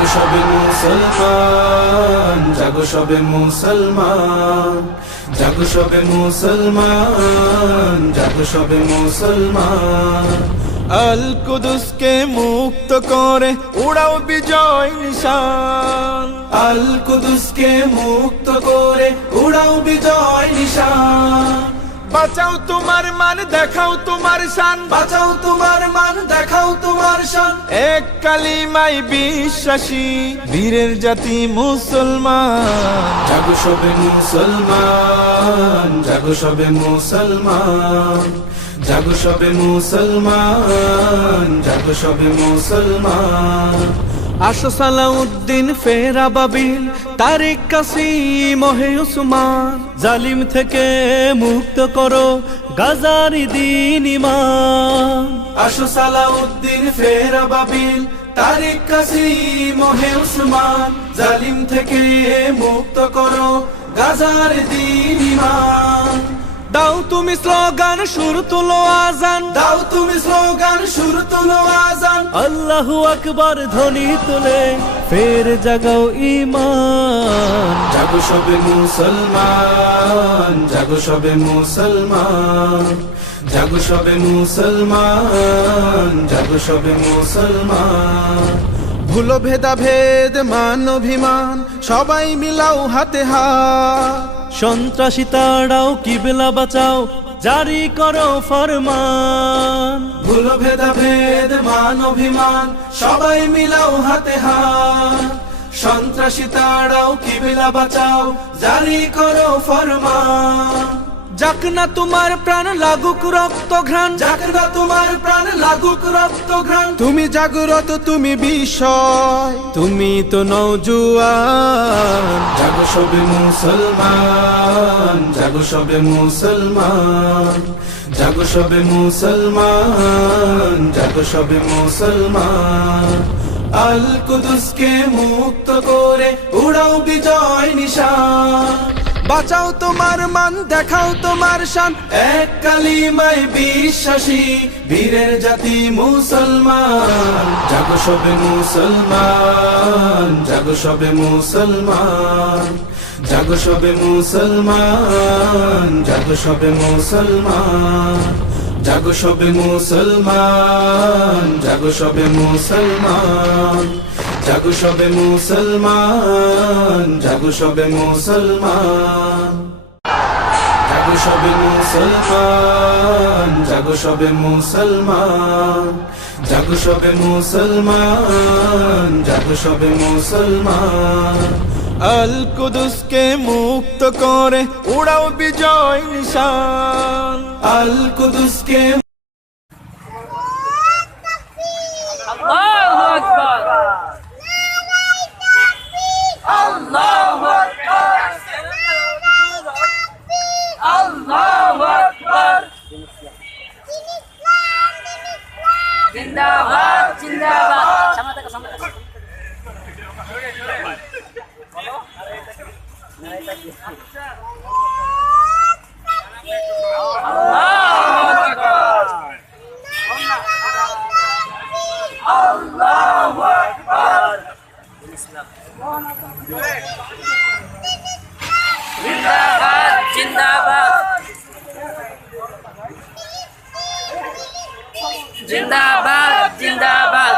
জাগো সবে মুসলমান, জাগো সবে মুসলমান, জাগো সবে মুসলমান, জাগো সবে মুসলমান। আল কুদুসকে মুক্ত করে উড়াও বিজয় নিশান, আল কুদুসকে মুক্ত করে উড়াও বিজয় নিশান। বাঁচাও তোমার মান, দেখাও তোমার শান, বাঁচাও তোমার মান, দেখাও তোমার শান। এক কালিমায় বিশ্বাসী বীরের জাতি মুসলমান। জাগো সবে মুসলমান, জাগো সবে মুসলমান, জাগো সবে মুসলমান, জাগো সবে মুসলমান। আসো সালাউদ্দিন ফেরা বাবিল, তারিক কাসিম হে উসমান, জালিম থেকে মুক্ত করো গাজারি দিন ইমান। আসো সালাউদ্দিন ফেরা বাবিল, তারিক কাসিম হে উসমান, জালিম থেকে মুক্ত করো গাজার দিন ইমান। দাও তুমি স্লোগান, সুর তুলো আজান, দাও তুমি স্লোগান, সুর তুলো আজান। আল্লাহু আকবার ধ্বনি তুলে ফের জাগাও ঈমান। জাগো সবে মুসলমান, জাগো সবে মুসলমান, জাগো সবে মুসলমান, জাগো সবে মুসলমান। ভুলো ভেদাভেদ মান অভিমান, সবাই মিলাও হাতে হাত, সন্ত্রাসী তাড়াও কিবলা বাঁচাও, জারি করো ফরমান। ভুলো ভেদাভেদ মান অভিমান, সবাই মিলাও হাতে হাত, সন্ত্রাসী তাড়াও কিবলা বাঁচাও, জারি করো ফরমান। যাক না তোমার প্রাণ লাগুক রক্ত ঘ্রাণ, যাক না তোমার প্রাণ লাগুক রক্ত ঘ্রাণ। তুমি জাগ্রত, তুমি বিষয়, তুমি তো নওজোয়ান। জাগো সবে মুসলমান, জাগো সবে মুসলমান, জাগো সবে মুসলমান, জাগো সবে মুসলমান। আল কুদুসকে মুক্ত করে উড়াও বিজয় নিশান। বাঁচাও তোমার মান, দেখাও তোমার শান, এক কালিমায় বিশ্বাসী বীরের জাতি মুসলমান। জাগো সবে মুসলমান, জাগো সবে মুসলমান, জাগো সবে মুসলমান, জাগো সবে মুসলমান, জাগো সবে মুসলমান, জাগো সবে মুসলমান, জাগো সবে মুসলমান, জাগো সবে মুসলমান। জাগো সবে মুসলমান, জাগো সবে মুসলমান, জাগো সবে মুসলমান, জাগো সবে মুসলমান। আল কুদুসকে মুক্ত করে উড়াও বিজয় নিশান। আল কুদুসকে আল্লাহু আকবার, আল্লাহু আকবার, আল্লাহু আকবার। জিন্দাবাদ, জিন্দাবাদ। সামনে থেকে, সামনে থেকে। আল্লাহু আকবার, আল্লাহু আকবার। জিন্দাবাদ, জিন্দাবাদ, জিন্দাবাদ, জিন্দাবাদ।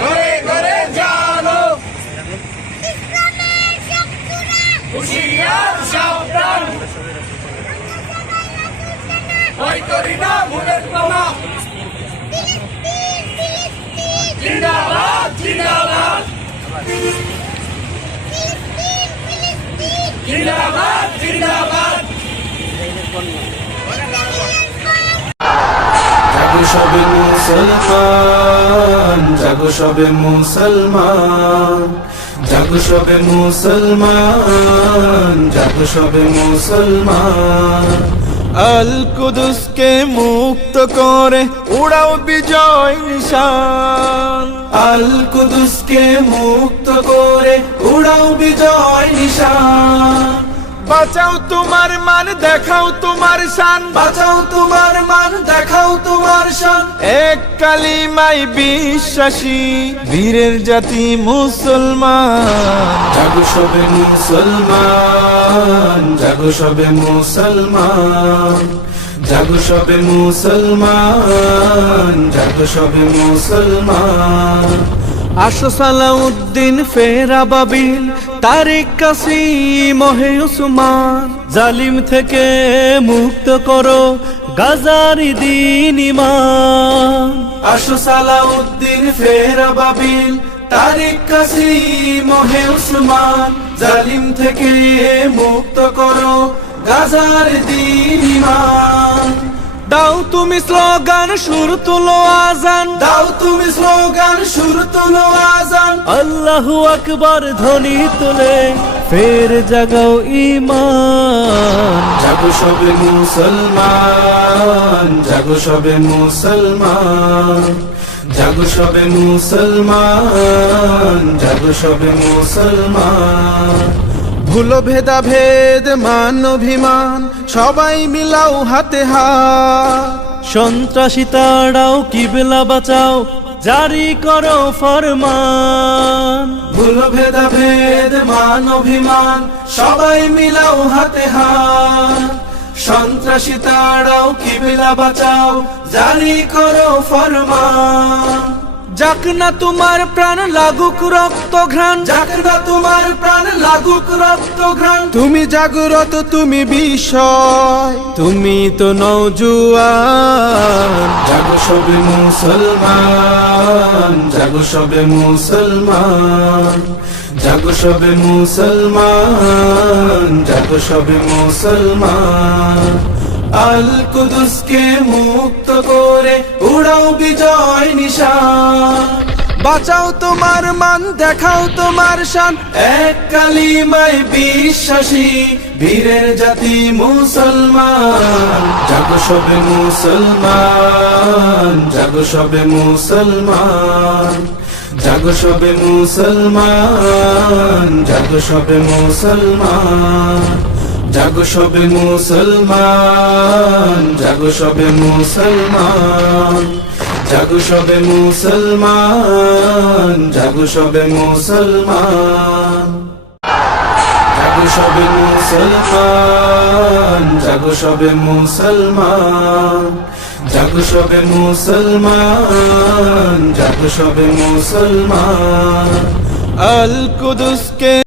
ঘরে ঘরে জানো হুঁশিয়ার সাবধান, ভয় করি না ভুলের বোমা। জিন্দাবাদ, জিন্দাবাদ, জিন্দাবাদ, জিন্দাবাদ। জাগো সবে মুসলমান, জাগো সবে মুসলমান, জাগো সবে মুসলমান, জাগো সবে মুসলমান। আল কুদুসকে মুক্ত করে উড়াও বিজয় নিশান। আল কুদুসকে মুক্ত করে উড়াও বিজয় নিশান। বাঁচাও তোমার মান দেখাও তোমার শান, বাঁচাও তোমার মান দেখাও তোমার শান। এক কালিমায় বিশ্বাসী বীরের জাতি মুসলমান। জাগো সবে মুসলমান, জাগো সবে মুসলমান, জাগো সবে মুসলমান, জাগো সবে মুসলমান। আসো সালাউদ্দিন ফেরা বাবিল, তারিক কাসিম হে উসমান, জালিম থেকে মুক্ত করো গাজারি দিন ইমান। আসো সালাউদ্দিন ফেরা বাবিল, তারিক কাসিম হে উসমান, জালিম থেকে মুক্ত করো গাজার দিন ইমান। দাও তুমি স্লোগান সুর তুলো আজান, দাও তুমি স্লোগান সুর তুলো আজান। আল্লাহু আকবার ধ্বনি তুলে ফের জাগাও ঈমান। জাগো সবে মুসলমান, জাগো সবে মুসলমান, জাগো সবে মুসলমান, জাগো সবে মুসলমান। ভুলো ভেদা ভেদ মান অভিমান, সবাই মিলাও হাতে হাত। সন্ত্রাসী তাড়াও কিবলা বাঁচাও, জারি করো ফরমান। ভুল ভেদা ভেদ মান অভিমান, সবাই মিলাও হাতে হাত। সন্ত্রাসী তাড়াও কিবলা বাঁচাও, জারি করো ফরমান। যাক না তোমার প্রাণ লাগুক রক্ত ঘ্রাণ, যাক না তোমার প্রাণ লাগুক রক্ত ঘ্রাণ। তুমি জাগ্রত তুমি বিষয়, তুমি তো নওজুয়ান। জাগো সবে মুসলমান, জাগো সবে মুসলমান, জাগো সবে মুসলমান, জাগো সবে মুসলমান। আল কুদুসকে মুক্ত করে উড়াও বিজয় নিশান। বাঁচাও তোমার মান দেখাও তোমার শান, এক কালিমায় বিশ্বাসী বীরের জাতি মুসলমান। জাগো সবে মুসলমান, জাগো সবে মুসলমান, জাগো সবে মুসলমান, জাগো সবে মুসলমান, জাগো সবে মুসলমান, জাগো সবে মুসলমান, জাগো সবে মুসলমান, জাগো সবে মুসলমান, জাগো সবে মুসলমান, জাগো সবে মুসলমান, জাগো সবে মুসলমান, জাগো সবে মুসলমান। আল কুদুসকে